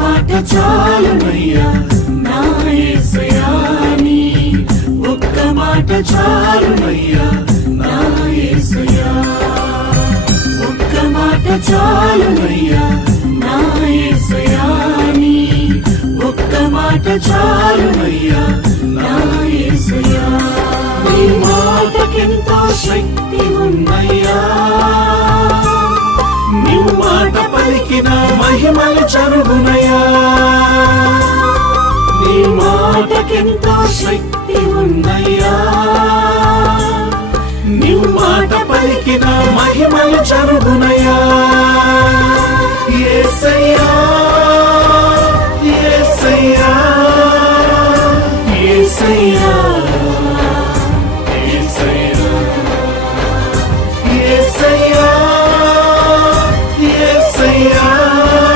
మాట చాలునయ్యా నా యేసయ్యా నీ ఒక్క మాట చాలునయ్యా నా యేసయ్యా ఒక్క మాట చాలునయ్యా నా యేసయ్యా నీ ఒక్క మాట చాలునయ్యా నా యేసయ్యా నీ మాటకెంతో శక్తి ఉన్నయ్యా నీవు మాట పలికిన మహిమలు చరుగునయ్యా నీ మాటకెంతో శక్తి ఉన్నయ్యా నీవు మాట పలికిన మహిమలు చరుగునయ్యా యేసయ్యా యేసయ్యా యేసయ్యా